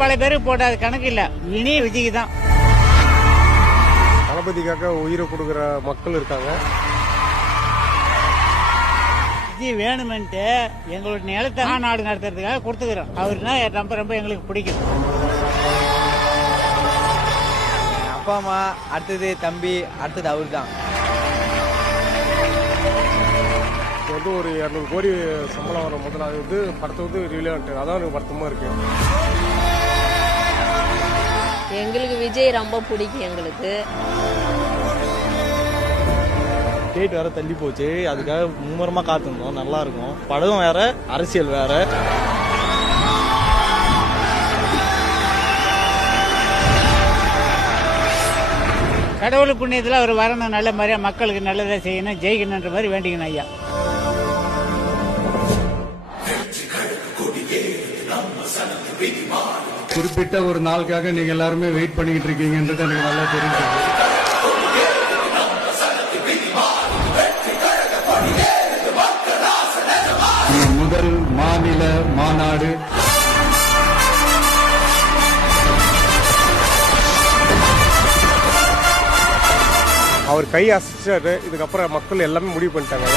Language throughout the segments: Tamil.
பல பேருக்கு போட்டாது கணக்கு இல்ல, இனி விஜய்க்கு தான். தளபதிக்காக உயிரை கொடுக்குற மக்கள் இருக்காங்க. விஜய் வேணுமென்ட்டு எங்களோட நிலத்தை நாடு நடத்துறதுக்காக கொடுத்துக்கிறோம். அவருன்னா ரொம்ப எங்களுக்கு பிடிக்கும். அப்பா அம்மா அடுத்தது தம்பி அடுத்தது அவர் தான். இப்போ ஒரு 200 கோடி சம்பளம் வர முதல்ல படத்தை ரிலீவ் அதான் எனக்கு வருத்தமா இருக்கு. எங்களுக்கு விஜய் ரொம்ப பிடிக்கும். எங்களுக்கு டேட் வேற தள்ளி போச்சு, அதுக்காக மும்முரமா காத்திருந்தோம். நல்லா இருக்கும். படம் வேற, அரசியல் வேற. கடவுள் புண்ணியத்தில் அவர் வரணும், நல்ல மாதிரியா மக்களுக்கு நல்லதை செய்யணும், ஜெயிக்கணுன்ற மாதிரி வேண்டிக்கணும் ஐயா. குறிப்பிட்ட ஒரு நாளுக்காக நீங்க எல்லாருமே வெயிட் பண்ணிக்கிட்டு இருக்கீங்கன்றது எனக்கு நல்லா தெரிஞ்சது. முதல் மாநில மாநாடு அவர் கை அசைச்சாரு. இதுக்கப்புறம் மக்கள் எல்லாமே முடிவு பண்ணிட்டாங்க.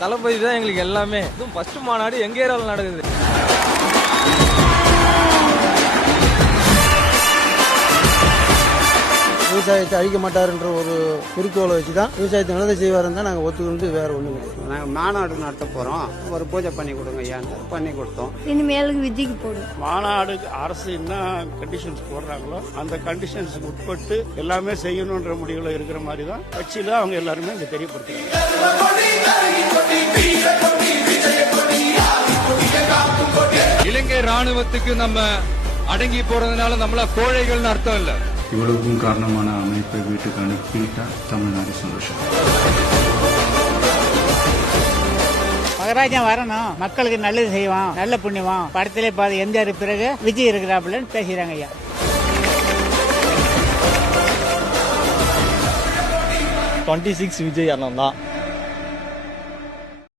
தளபதி தான் எங்களுக்கு எல்லாமே. இதுவும் ஃபர்ஸ்ட் மாநாடு எங்க ஏரியாவில் நடக்குது. விவசாயத்தை அழிக்க மாட்டாருன்ற ஒரு குறிக்கோளை வச்சுதான் விவசாயத்தை நல்லதை செய்வாருன்னு தான் நாங்கள் ஒத்துக்கிட்டு வேற ஒன்றும் கிடையாது. நாங்கள் மாநாடு நடத்த போறோம், ஒரு பூஜை பண்ணி கொடுங்க ஐயான்னு பண்ணி கொடுத்தோம். இனிமேலுக்கு விஜய்க்கு போடும். மாநாடு அரசு என்ன கண்டிஷன்ஸ் போடுறாங்களோ அந்த கண்டிஷன்ஸுக்கு உட்பட்டு எல்லாமே செய்யணுன்ற முடிவுல இருக்கிற மாதிரி தான் கட்சியில அவங்க எல்லாருமே இங்க தெரியப்படுத்துறாங்க. இலங்கை ராணுவத்துக்கு நம்ம அடங்கி போறதுனால நம்மள கோழைகள்னு அர்த்தம் இல்ல. இவ்வளவுக்கும் காரணமான அமைப்பை வீட்டுக்கு அனுப்பிட்டா தமிழ்நாடு சந்தோஷம். மகராஜா வரணும், மக்களுக்கு நல்லது செய்வான், நல்ல புண்ணியவான். படத்திலே பாது எம்ஜிஆர் பிறகு விஜய் இருக்கிறாப்புலன்னு பேசுறாங்க ஐயா. 26 விஜய் அண்ணன் தான்.